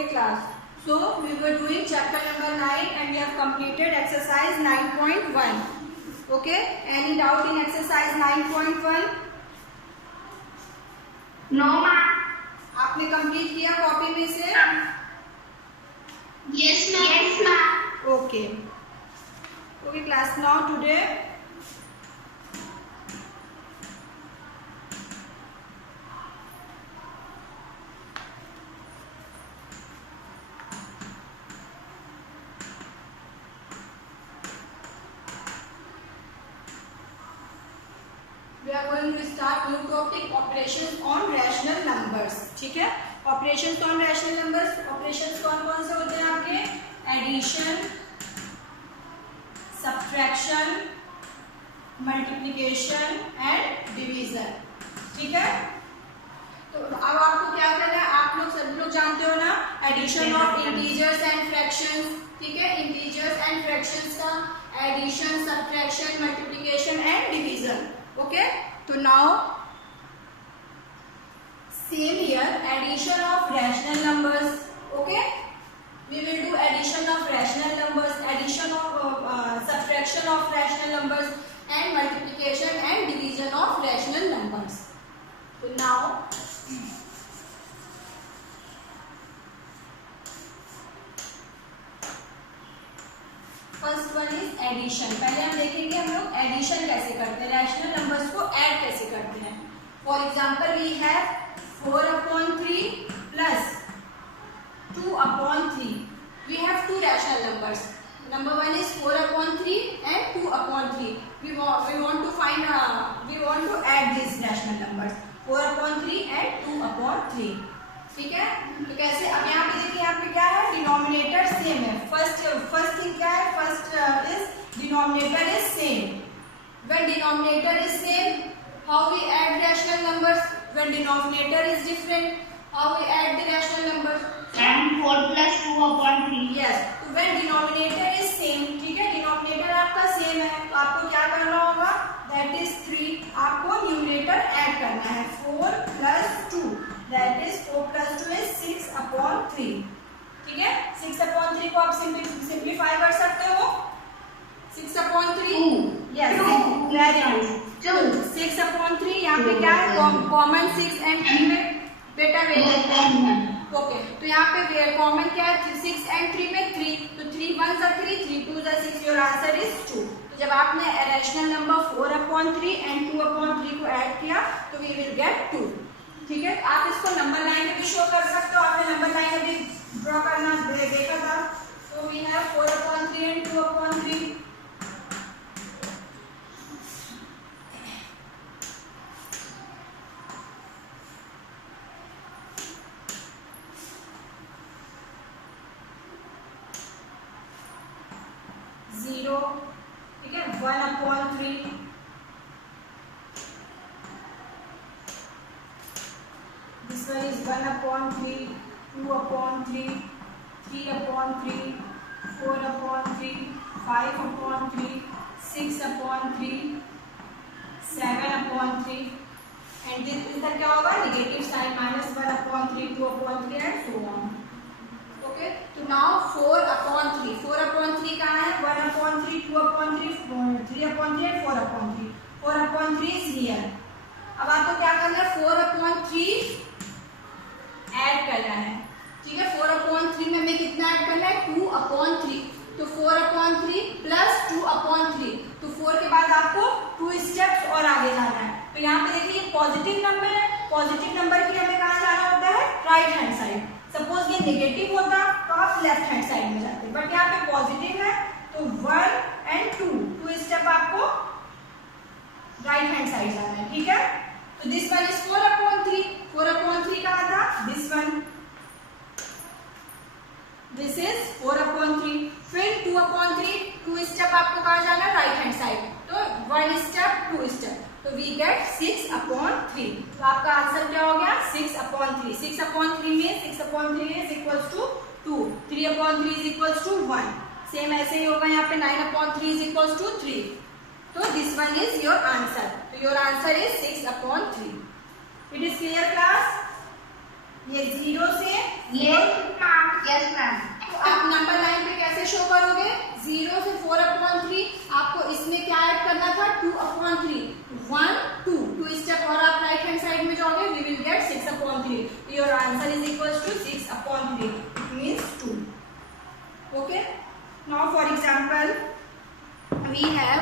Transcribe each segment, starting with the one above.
Okay class. So we were doing chapter number 9 and we have completed exercise 9.1. Okay. Any doubt in exercise 9.1? No ma'am. आपने complete किया copy में से? Yes ma'am. Yes ma'am. Okay. Okay class. Now today we are going to start new topic, operations on rational numbers. ठीक है? Operations on rational numbers. Operations कौन कौन से होते हैं आपके? Addition, subtraction, multiplication and division. ठीक है? तो अब आपको क्या करना है? आप लोग सभी लोग जानते हो ना addition of integers and fractions. ठीक है? इंटीजर्स एंड फ्रैक्शंस का addition, subtraction, multiplication and division. Okay, so now same here, addition of rational numbers. Okay, we will do addition of rational numbers, addition of subtraction of rational numbers and multiplication and division of rational numbers. So now first one is addition. पहले हम देखेंगे हम लोग addition कैसे करते हैं, rational numbers को add कैसे करते हैं. For example we have 4/3 plus 2/3. We have two rational numbers. Number one is 4/3 and 2/3. we want to find we want to add these rational numbers 4/3 and 2/3. ठीक है? तो कैसे? अब यहाँ पे देखिए, यहाँ पे क्या है, डिनोमिनेटर सेम है. फर्स्ट थिंग क्या है, first is denominator is same. When denominator is same, how we add rational numbers? When denominator is different, how we add the rational numbers? 4 plus 2/3. Yes. तो व्हेन डिनोमिनेटर इज सेम, ठीक है, denominator आपका same है, तो आपको क्या करना होगा, दैट इज 3. आपको न्यूमरेटर ऐड करना है. 4 plus 2, that is 4 plus 2 is 6/3. ठीक है? 6/3 को आप सिंप्लीफाई कर सकते हो. 6/3 यस, वेरी गुड. 6/3 यहाँ पे क्या है, कॉमन 6 एंड 3 में बेटा वेट. ओके, तो यहाँ पे कॉमन क्या है, 6 एंड 3 में 3. तो 3 1 जा 3, 3 2 जा 6. Your answer is 2. तो जब आपने रैशनल नंबर 4/3 एंड 2/3 को ऐड किया तो वी विल गेट 2. ठीक है? आप इसको नंबर लाइन में भी शो कर सकते हो. आपने नंबर लाइन में भी ड्रॉ करना देखा था. तो वी हैव 4/3 एंड 2/3. ठीक है? 1/3. This one is 1/3, 2/3, 3/3, 4/3, 5/3, 6/3, 7/3. And this इधर क्या होगा, negative sign, -1/3, 2/3 and so on. Okay, तो now 4/3. 4/3 कहाँ है, 1/3, 2/3, 3/3 and 4/3. 4/3 is here. अब आपको क्या करना है, 4/3 ऐड करना है. ठीक है? 4/3 में हमें कितना ऐड करना है, 2/3. तो 4/3 प्लस 2/3. तो 4 के बाद आपको 2 स्टेप्स और आगे जाना है. तो यहाँ पे देखिए ये पॉजिटिव नंबर है. पॉजिटिव नंबर के लिए हमें कहाँ जाना होता है, राइट हैंड साइड. सपोज ये नेगेटिव होता तो आप लेफ्ट हैंड साइड में जाते, बट यहाँ पे पॉजिटिव है तो 1 and 2 स्टेप आपको राइट हैंड साइड जाना है. ठीक है? तो दिस वन इज 4/3. 4/3 कहाँ था, दिस वन. This is 4/3. फिर 2/3, 2 स्टेप आपको कहाँ जाना है, राइट हैंड साइड. तो 1 स्टेप, 2 स्टेप. तो वी गेट 6/3. तो आपका आंसर क्या हो गया, 6/3. 6/3 में 6/3 is equals to 2. 3/3 is equals to 1. Same ऐसे ही होगा यहाँ पे 9/3 इज इक्वल्स टू 3. तो this one is your answer. तो your answer is 6/3. It is clear class? ये 0 से Yes ma'am. Yes, ma'am. तो आप नंबर लाइन पे कैसे शो करोगे? 0 से 4/3 आपको इसमें क्या ऐड करना था? 2/3 1 2 2 स्टेप और आप राइट हैंड साइड में जाओगे, we will get 6/3. Your answer is equals to 6/3. It means 2. Okay, now for example we have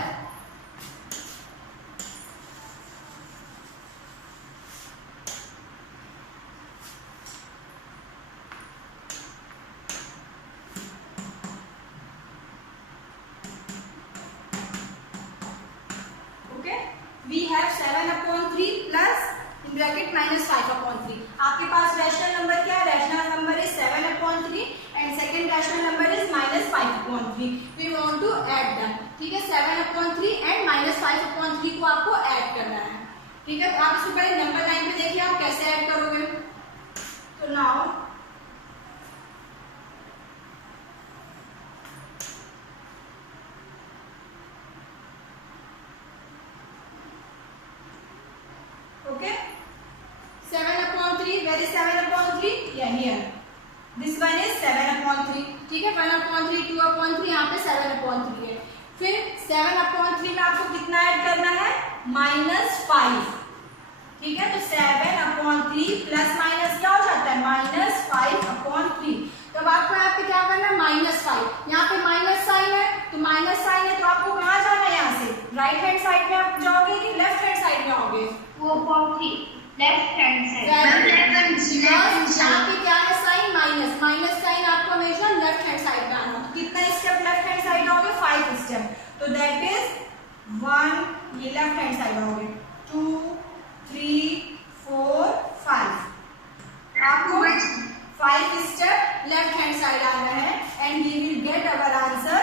we have 7/3 plus in bracket minus 5/3. आपके पास रैशनल नंबर क्या है? Rational number is 7/3 and second rational number is -5/3. we want to add them. ठीक है, 7/3 and -5/3 को आपको add करना है. ठीक है, तो आप इसको पहले नंबर लाइन पे देखिए आप कैसे ऐड करोगे. तो now okay, 7/3. where is 7/3? yeah, here. this one is 7/3. ठीक है, 1/3 2/3 यहाँ पे 7/3 है. फिर 7/3 में आपको कितना ऐड करना है? -5. ठीक है, तो 7/3 प्लस माइनस क्या हो जाता है? -5/3. तो अब आपको यहाँ पे क्या करना है? -5. यहाँ पे माइनस साइन है, तो माइनस साइन है तो आपको कहाँ जाना है? यहाँ से राइट हैंड साइड में आप जाओगे कि लेफ्ट हैंड साइड में आओगे? 2/3 लेफ्ट हैंड साइड. यहाँ पे क्या है? Sign minus. माइनस साइन आपको हमेशा लेफ्ट हैंड साइड में आना. तो कितना स्टेप लेफ्ट हैंड साइड आओगे? 5 स्टेप. तो दैट इज 1, ये लेफ्ट हैंड साइड आओगे, 2 3 4 5. आपको 5 स्टेप लेफ्ट हैंड साइड आना है and we will get our answer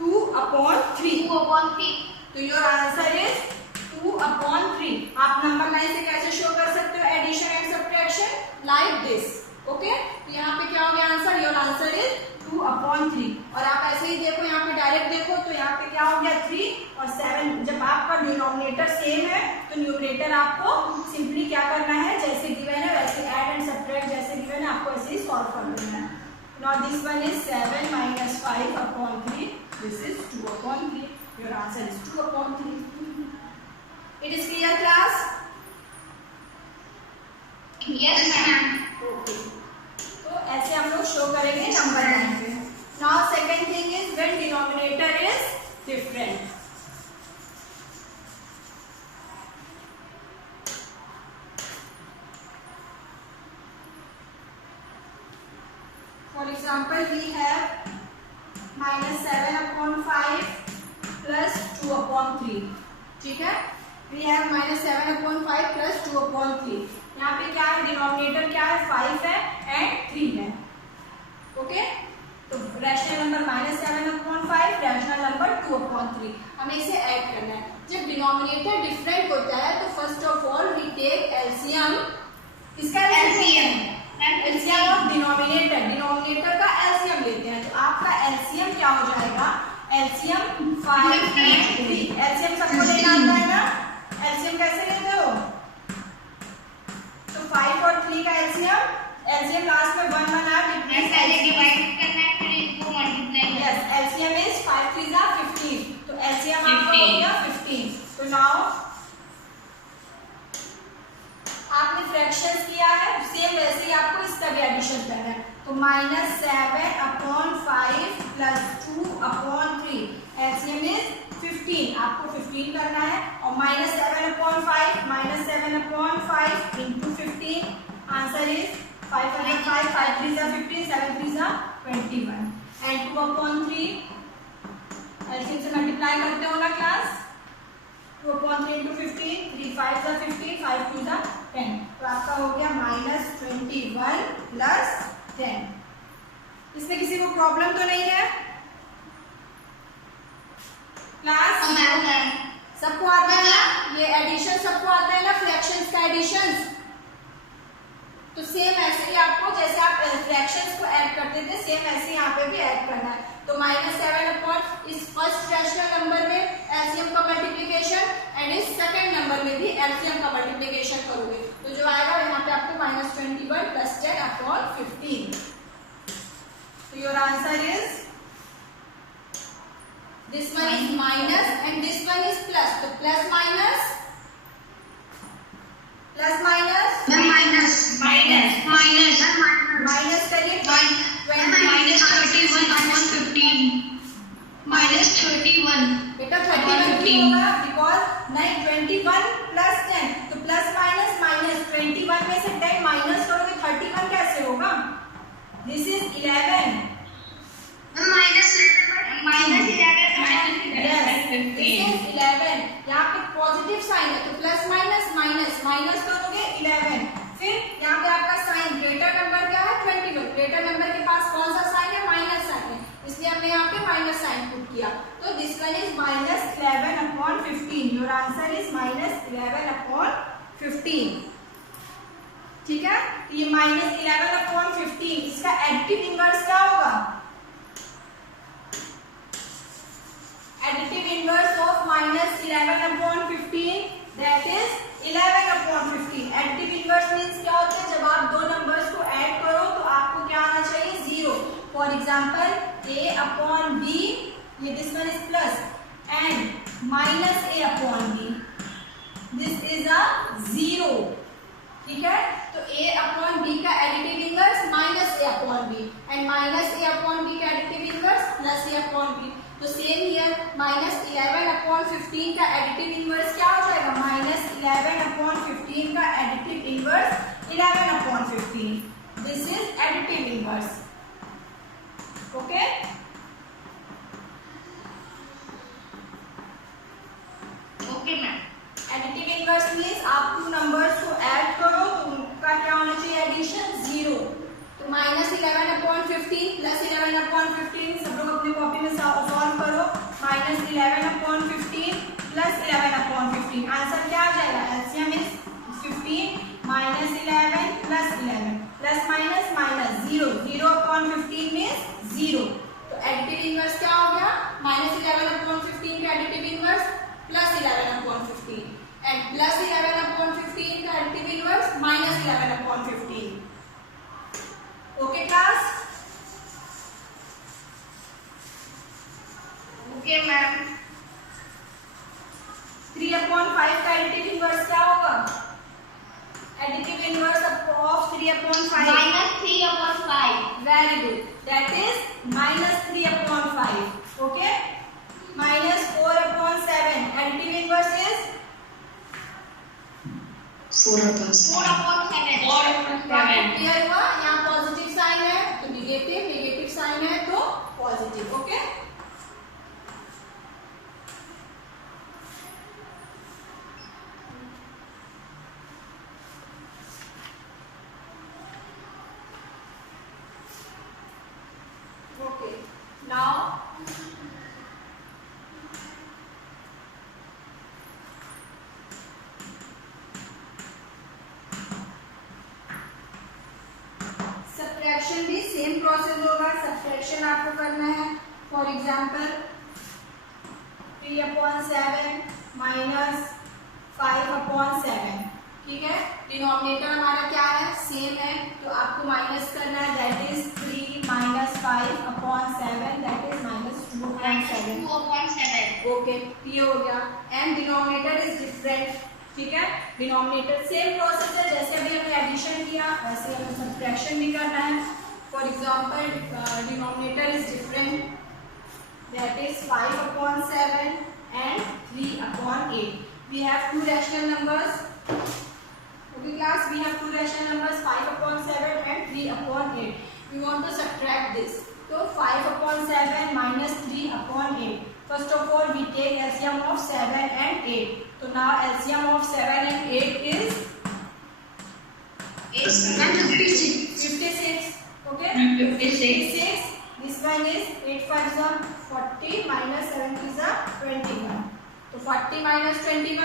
2/3. 2/3. तो योर आंसर इज 2/3. आप नंबर लाइन से कैसे शो कर सकते हो addition and subtraction? Like this. Okay, तो यहाँ पे क्या हो गया आंसर? Your answer is 2/3. और आप ऐसे ही देखो, यहाँ पे डायरेक्ट देखो तो यहाँ पे क्या हो गया? 3 और 7. जब आपका डिनोमिनेटर सेम है तो न्यूमरेटर आपको सिंपली क्या करना है? जैसे गिवन है वैसे ऐड एंड सब्ट्रैक्ट जैसे गिवन है आपको ऐसे ही सॉल्व कर लेना है. Now this one is 7 - 5/3. This is 2/3. Your answer is 2/3. It is clear, class? Yes, ma'am. Okay. तो ऐसे हम लोग शो करेंगे नंबर लाइन पे. Now second thing is when denominator is different. For example, we have -7/5 plus 2/3. ठीक है, we have -7/5 plus 2/3. यहाँ पे क्या है? डिनोमिनेटर क्या है? 5 है एंड 3 है. ओके, तो रैशनल नंबर -7/5, रैशनल नंबर 2/3. हमें इसे ऐड करना है. जब डिनोमिनेटर डिफरेंट होता है तो first of all we take LCM. इसका एलसीएम ऑफ डिनोमिनेटर. डिनोमिनेटर का एलसीएम लेते हैं. तो आपका एलसीएम क्या हो जाएगा? एलसीएम 5 और 3. एलसीएम सबको लेना आता है ना? एलसीएम कैसे लेते हो? तो 5 और 3 का एलसीएम लास्ट में 1 बना. पहले डिवाइड करना है फिर इसको मल्टीप्लाई. यस, एलसीएम इज 5 3 जा 15. तो एलसीएम आपका हो गया 15. तो नाउ आपने फ्रैक्शंस किया है सेम वैसे ही आपको इसका भी एडिशन करना है. तो -7/5 plus 2/3. LCM is 15. आपको 15 करना है. और -7/5 into 15. Answer is 5/5. 5 3 जा 15, 7 3 जा 21. एंड 2/3 एलसीएम से मल्टीप्लाई करते हो ना क्लास. 2/3 into 15. 3 5 जा 15, 5 2 जा 10. तो आपका हो गया -21 plus 10. इसमें किसी को प्रॉब्लम तो नहीं है क्लास? सबको आता है ना? ये एडिशन सबको आता है ना? फ्रैक्शंस का एडिशंस. तो सेम ऐसे ही आपको जैसे आप फ्रैक्शंस को ऐड करते थे सेम ऐसे यहाँ पे भी ऐड करना है. तो -7 इस फर्स्ट रैशनल नंबर में एलसीएम का मल्टीप्लिकेशन एंड इस सेकंड नंबर में भी एलसीएम का मल्टीप्लिकेशन करोगे. तो जो आएगा यहाँ पे आपको -21 plus 10/15. one is minus and this one is plus. So plus minus minus करिए minus 31 upon 15. minus 31 बेटा 31 क्यों होगा? बिकॉज नहीं 21 प्लस 10 तो प्लस माइनस माइनस 21 में से 10 माइनस करोगे 31 कैसे होगा? दिस इज 11 minus 11 यहाँ पे पॉजिटिव साइन है तो प्लस माइनस माइनस माइनस करोगे 11 फिर यहाँ पे आपका साइन ग्रेटर नंबर क्या है 21 ग्रेटर नंबर के पास कौन सा साइन है माइनस साइन है इसलिए हमने यहाँ पे माइनस साइन पुट किया तो this one is minus 11 upon 15 your answer is minus 11 upon 15 ठीक है ये माइनस 11 अपॉन 15 इसका एडिटिव इनवर्स क्या होगा additive inverse of minus 11 upon 15 that is 11 upon 15 additive inverse means क्या होता है जब आप दो नंबर्स को ऐड करो तो आपको क्या आना चाहिए 0 for example a upon b ये this one is plus and minus a upon b this is a 0 ठीक है तो a upon b का additive inverse minus a upon b and minus a upon b का additive inverse plus a upon b तो same here minus 11 upon 15 का additive inverse क्या हो जाएगा माइनस 11 अपॉन 15 का additive inverse 11 upon 15 this is additive inverse okay okay ma'am additive inverse means आप two numbers को add करो तो उनका क्या होना चाहिए एडिशन 0 तो माइनस 11 अपॉन 15 प्लस 11 अपॉन 15 सब लोग अपनी कॉपी में सॉल्व करो minus 11 upon 15 plus 11 upon 15 answer क्या आ जाएगा LCM is 15 minus 11 plus 11 plus minus minus 0 0 upon 15 means 0 तो एडिटिव इनवर्स क्या हो गया माइनस 11 अपॉन 15 का additive inverse plus 11 upon 15 and plus 11 upon 15 का additive inverse minus 11 upon 15 okay class okay ma'am 3 upon 5 का additive inverse क्या होगा additive inverse of 3 upon 5 minus 3 upon 5 very good that is minus 3 upon 5 okay minus 4 upon 7 additive inverse is 4 upon 7 clear हुआ यहाँ positive sign है तो negative sign है तो positive okay okay now subtraction भी same process होगा subtraction आपको करना है for example 3 upon 7 minus 5 upon 7 ठीक है डिनोमिनेटर हमारा क्या है सेम है तो आपको माइनस करना है that is 3 minus 5 upon 7 that is minus 2 upon 7 okay ये हो गया एंड डिनोमिनेटर इज डिफरेंट ठीक है डिनोमिनेटर सेम प्रोसेस है जैसे अभी हमने एडिशन किया वैसे हमें सब्ट्रैक्शन भी करना है for example denominator is different that is 5 upon 7 and 3 upon 8 we have two rational numbers okay class we have two rational numbers 5 upon 7 and 3 upon 8 we want to subtract this so 5 upon 7 minus 3 upon 8 first of all we take LCM of 7 and 8 so now LCM of 7 and 8 is 56 okay 56 this one is 8 5 is 40 minus 7 is 21 so 40 minus 21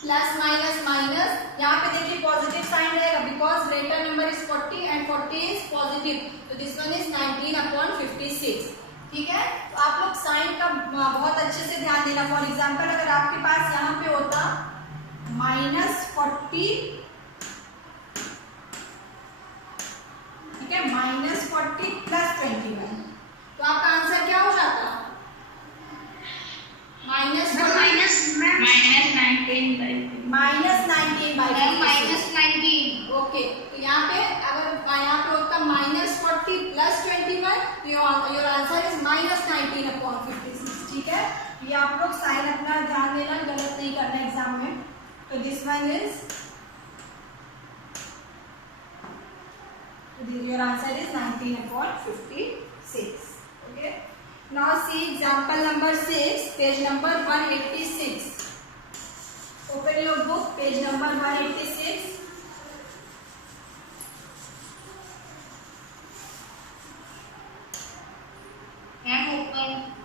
plus minus minus यहाँ पे देखिए positive sign रहेगा because greater number is 40 and 40 is positive तो this one is 19 upon 56 ठीक है तो आप लोग साइन का बहुत अच्छे से ध्यान देना फॉर एग्जांपल अगर आपके पास यहाँ पे होता -40 ठीक है, -40 + 21, तो आपका आंसर क्या हो जाता? -19 by -19 ओके, तो यहाँ पे अगर यहाँ पे होता -40 + 21, तो योर आंसर इज -19/56, ठीक है। ये आप लोग साइन अपना ध्यान देना, गलत नहीं करना एग्जाम में। तो this one is your answer is 19/56, okay. Now see example number 6, page number 186। Open your book, page number 186।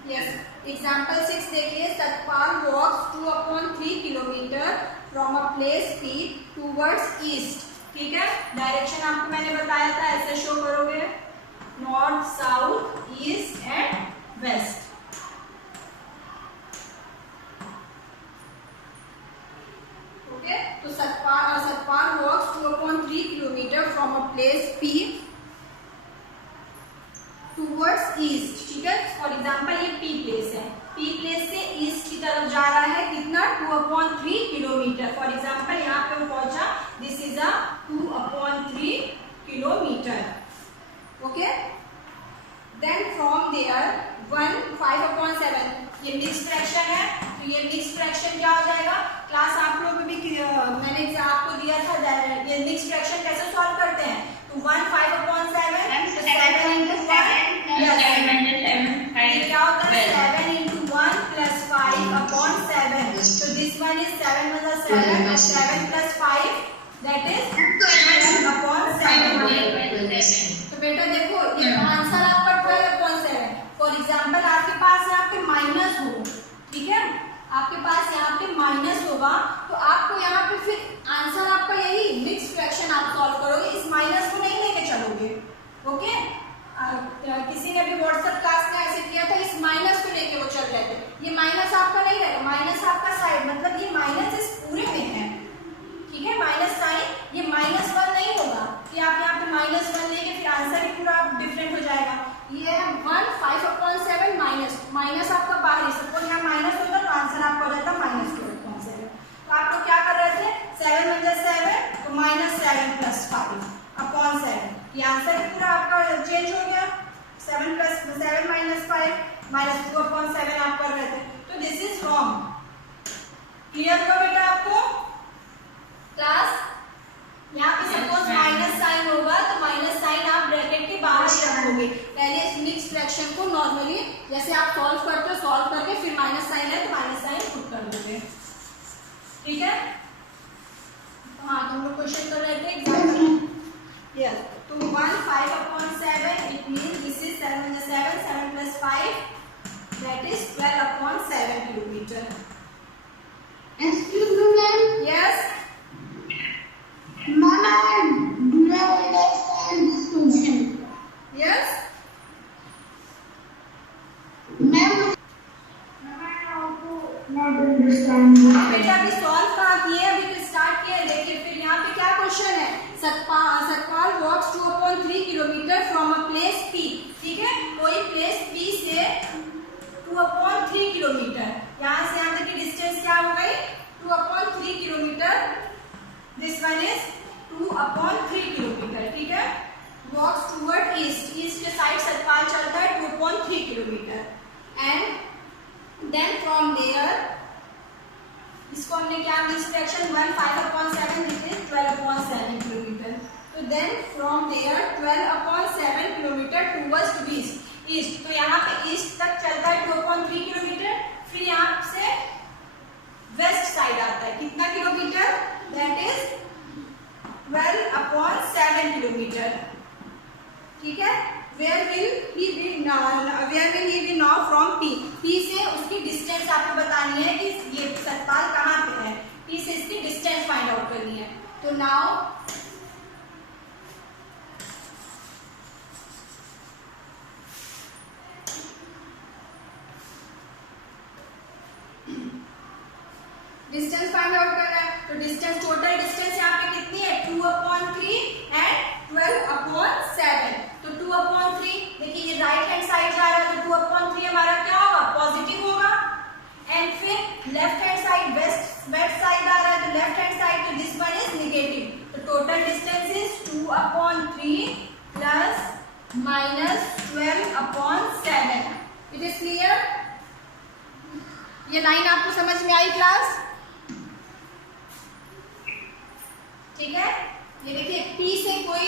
Yes. Example 6 देखिए, Satpal walks 2/3 kilometre from a place P towards east, ठीक है। डायरेक्शन आपको मैंने बताया था, ऐसे शो करोगे, north, south, east and west. Okay, तो Satpal walks 2/3 kilometre from a place P towards east, ठीक है। फॉर एग्जाम्पल ये पी प्लेस है, पी प्लेस से ईस्ट की तरफ जा रहा है, कितना? 2/3 किलोमीटर। फॉर एग्जाम्पल यहाँ पे वो पहुंचा, this is a 2/3 kilometre, okay. Then from there 5/7, ये मिक्स फ्रैक्शन है, तो ये मिक्स फ्रैक्शन क्या हो जाएगा? क्लास आप लोग भी मैंने आपको दिया था, ये मिक्स फ्रैक्शन कैसे सॉल्व करते हैं? तो 1 5/7, 7 into 1 क्या होता है? 7 into 1 + 5/7, so this one is 7 × 7, 7 + 5, that is 12/7। तो बेटा देखो, ये आंसर आपका 12/7। फॉर एग्जाम्पल आपके पास यहाँ पे माइनस हो, ठीक है, आपके पास यहाँ पे माइनस होगा, तो आपको यहाँ पे फिर आंसर आपका यही मिक्स फ्रैक्शन आप सॉल्व करोगे, इस माइनस को नहीं लेके चलोगे, ओके। किसी ने भी व्हाट्सएप क्लास में ऐसे किया था, इस माइनस को लेके वो चल रहे थे, ये माइनस आपका नहीं रहेगा, माइनस आपका साइड, मतलब ये माइनस इस पूरे में है, ठीक है। माइनस साइन, ये -1 नहीं होगा कि आप यहाँ पे -1 लेके फिर आंसर ही पूरा डिफरेंट हो जाएगा। ये है 1 5/7 माइनस आपका बाहर, सपोज यहाँ माइनस होता तो आंसर आपका हो जाता -12/7। तो आप लोग क्या कर रहे थे? 7 × 7, तो -7 + 5/7, ये आंसर पूरा आपका चेंज हो गया। 7 + 7 - 5 -2/7 आप कर रहे थे, तो दिस इज रॉन्ग। क्लियर हुआ बेटा आपको? क्लास यहाँ पे सपोज माइनस साइन होगा, तो माइनस साइन आप ब्रैकेट के बाहर ही रखोगे। पहले इस मिक्स फ्रैक्शन को नॉर्मली जैसे आप सॉल्व करते हो, सॉल्व करके फिर माइनस साइन है तो माइनस साइन पुट कर दोगे, ठीक है। हाँ, तुम लोग क्वेश्चन कर रहे थे एग्जाम्पल, यस। तो 1 5/7, it means this is 7 × 7, 7 + 5, that is 12/7 kilometre. Excuse me, ma'am. Yes Ma'am, I do not understand this question. Yes Ma'am, I also not understand this. बेटा अभी सॉल्व कहाँ किए, अभी तो स्टार्ट किया है। देखिए फिर यहाँ पे क्या क्वेश्चन है, सतपाल वॉक्स 2/3 kilometre from a place P, ठीक है। कोई प्लेस पी से 2/3 किलोमीटर, यहाँ से यहाँ तक की डिस्टेंस क्या हो गई? 2/3 kilometre. This one is 2/3 kilometre, ठीक है। वॉक्स टूवर्ड ईस्ट, ईस्ट के साइड सतपाल चलता है 2/3 kilometre, and then from there, इसको हमने क्या mix fraction 1 5/7, this is 12/7 kilometre. तो then from there 12/7 kilometre towards east, तो यहाँ पे ईस्ट तक चलता है 2/3 किलोमीटर, फिर यहाँ से वेस्ट साइड आता है, कितना किलोमीटर? दैट इज 12/7 किलोमीटर, ठीक है। Where will he be now from P? P से उसकी डिस्टेंस आपको बतानी है कि ये सतपाल कहाँ पे है, P से इसकी डिस्टेंस फाइंड आउट करनी है। तो नाउ डिस्टेंस फाइंड आउट करना है, तो डिस्टेंस, टोटल डिस्टेंस यहाँ पे कितनी है? 2/3 and 12/7। Left hand side west side आ रहा है, तो लेफ्ट हैंड साइड, तो दिस वन इज नेगेटिव, तो total distance is 2/3 plus -12/7। It is clear? ये लाइन आपको समझ में आई क्लास? ठीक है, ये देखिए P से कोई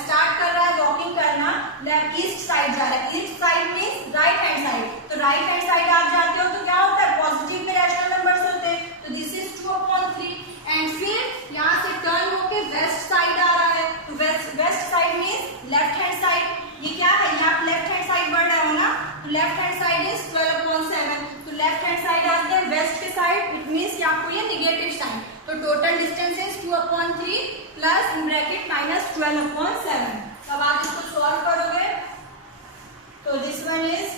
स्टार्ट कर रहा है वॉकिंग करना, लेफ्ट ईस्ट साइड जा रहा है, east side means right hand side, तो राइट हैंड साइड आप जाते हो तो क्या होता है, पॉजिटिव में रैशनल नंबर्स होते हैं, तो दिस इज 2/3। एंड फिर यहाँ से टर्न होके वेस्ट साइड आ रहा है, तो west side means left hand side, ये क्या है, ये आप लेफ्ट हैंड साइड बढ़ रहे हो ना, तो लेफ्ट हैंड साइड इज 12/7, तो लेफ्ट हैंड साइड आते हैं वेस्ट के साइड, इट मींस कि आपको ये नेगेटिव साइन, तो total distance is 2/3 plus in bracket -12/7। अब आप इसको सॉल्व करोगे तो this one is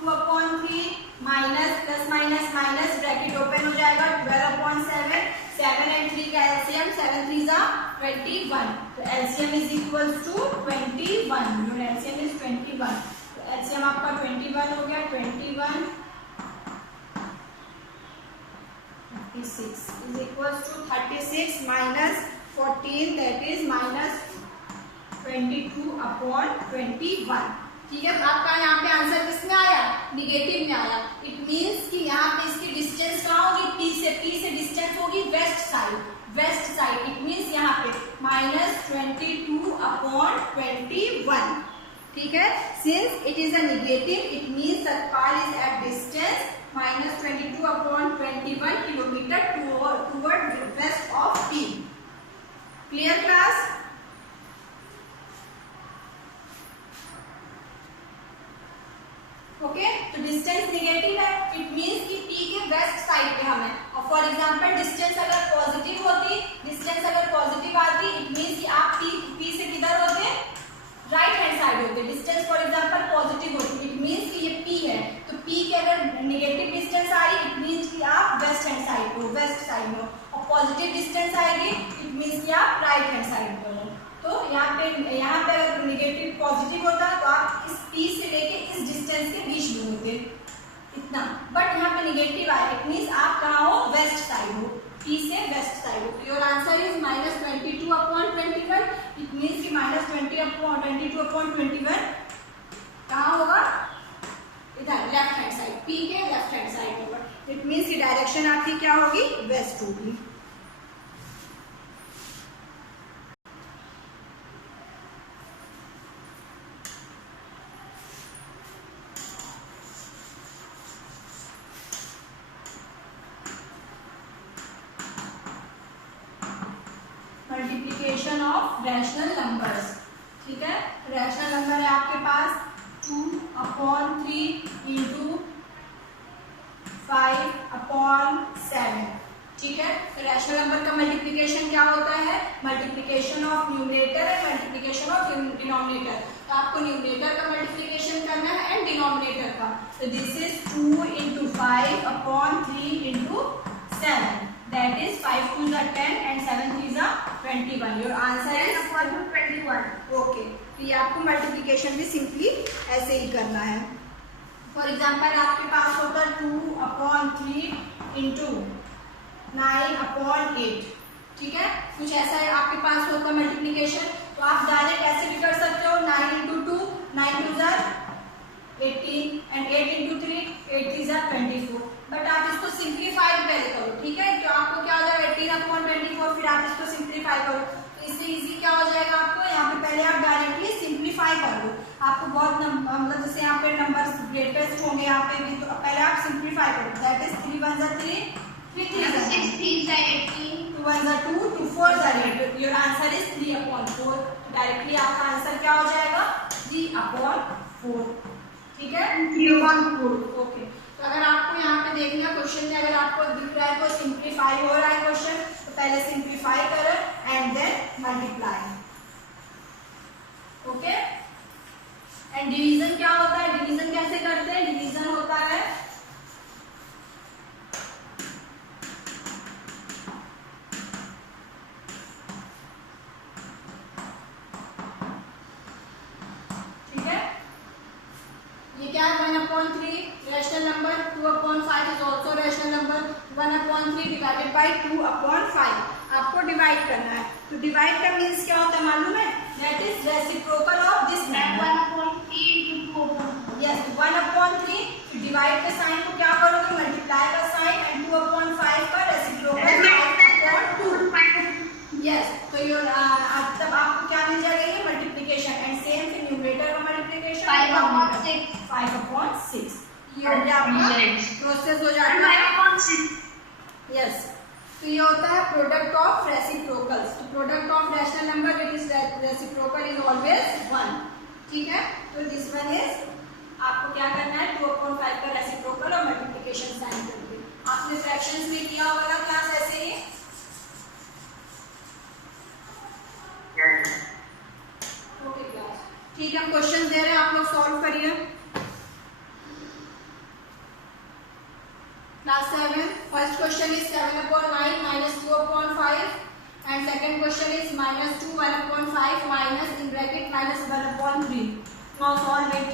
2/3 minus plus minus minus bracket open हो जाएगा 12/7, 7 and 3 का एलसीएम, 7 3s are 21, तो LCM is equals to 21, your LCM is 21, तो एलसीएम आपका 21 हो गया, 21 36 is equals to 36 minus 14, that is minus 22/21। ठीक है, आपका यहाँ पे आंसर किसमें आया, निगेटिव में आया। इट मींस कि यहाँ पे इसकी डिस्टेंस कहाँ होगी, P से डिस्टेंस होगी वेस्ट साइड, इट मींस यहाँ पे -22/21। ठीक है, since it is a negative, it means that part is at distance -22/21 kilometre toward west of P। Clear class? Okay, तो डिस्टेंस नेगेटिव है, इट मींस कि P के वेस्ट साइड पे हम है, और फॉर एग्जांपल डिस्टेंस अगर पॉजिटिव आती, इट मींस कि आप P से किधर होते, राइट हैंड साइड होते, डिस्टेंस फॉर एग्जांपल पॉजिटिव होती, इट मींस कि ये P है, तो P के अगर negative distance I, it means कि आप वेस्ट हैंड साइड हो, वेस्ट साइड हो, और पॉजिटिव डिस्टेंस आएगी, इट मींस कि आप राइट हैंड साइड हो। तो यहाँ पे अगर नेगेटिव पॉजिटिव होता तो आप इस P से लेके इस डिस्टेंस के बीच में होते, इतना, बट यहाँ पे नेगेटिव आया, इट मींस आप कहाँ हो, वेस्ट साइड हो, P से वेस्ट साइड हो, your answer is -22/21, it means कि -22/21 कहाँ होगा, इधर लेफ्ट हैंड साइड, P के लेफ्ट हैंड साइड होगा, इट मींस कि डायरेक्शन आपकी क्या होगी, वेस्ट होगी। Multiplication of rational numbers. ठीक है, रैशनल नंबर है आपके पास 2/3 × 5/7। ठीक है, रैशनल नंबर का मल्टीप्लिकेशन क्या होता है, multiplication of numerator and multiplication of denominator. तो आपको न्यूमरेटर का मल्टीप्लिकेशन करना है एंड डिनोमिनेटर का, तो this is 2 × 5/3 × 7, that is 5 2s are 10 and 7 3s are 21, your answer is 10/21। Okay, तो ये आपको मल्टीप्लिकेशन भी सिंपली ऐसे ही करना है। फॉर एग्जांपल आपके पास होता है 2/3 × 9/8। ठीक है, कुछ ऐसा है आपके पास होता है मल्टीप्लिकेशन, तो आप डायरेक्ट ऐसे भी कर सकते हो, 9 × 2, 9 2s are 18 and 8 × 3, 8 3s are 24, but आप इसको सिंप्लीफाई पहले करो। ठीक है, तो आपको क्या हो जाएगा 18/24, फिर आप इसको सिंप्लीफाई करो, तो इससे इजी क्या हो जाएगा आपको, यहाँ पे पहले आप डायरेक्टली सिंप्लीफाई कर लो, आपको बहुत मतलब जैसे यहाँ पे नंबर्स ग्रेटेस्ट होंगे यहाँ पे भी, तो पहले आप सिंप्लीफाई करो, that is 3 1s are 3, 3 3s are 6 3s are 18, 2 1s are 2, 2 4s are 8, your answer is 3/4, तो डायरेक्टली आपका आंसर क्या हो जाएगा 3/4। ठीक है, 3/4। ओके, तो अगर आपको यहाँ पे देखना क्वेश्चन में अगर आपको दिख रहा है तो सिंप्लीफाई हो रहा है क्वेश्चन, तो पहले सिंप्लीफाई करो and then multiply. Okay, and division क्या होता है, डिवीजन कैसे करते हैं, डिवीजन होता है 1/3 rational number, 2/5 is also rational number, 1/3 divided by 2/5 आपको डिवाइड करना है। तो डिवाइड का मीन्स क्या होता है मालूम है? That is reciprocal of this number. 1/3 into 2/5. Yes 1/3 divide के साइन को क्या करोगे? मल्टीप्लाई का साइन एंड 2/5 का रेसिप्रोकल 5/2। यस तो ये तब आपको क्या मिल जाएगा? ये मल्टीप्लिकेशन एंड सेम फिर न्यूमरेटर का मल्टीप्लिकेशन 5/6. 5/6 ये हो गया आपका प्रोसेस हो जाता है। 5/6. यस तो ये होता है प्रोडक्ट ऑफ रेसिप्रोकल्स। तो product of rational number it is reciprocal is always 1। ठीक है तो दिस वन इज आपको क्या करना है? 2/5 का रेसिप्रोकल और मल्टीप्लिकेशन साइन करके। आपने फ्रैक्शंस में किया होगा क्लास ऐसे ही। ओके क्लास ठीक है हम क्वेश्चन दे रहे हैं आप लोग सॉल्व करिए। Class 7 first question is 7/9 minus 2/5 and second question is -2 1/5 minus in bracket -1/3. Now solve it.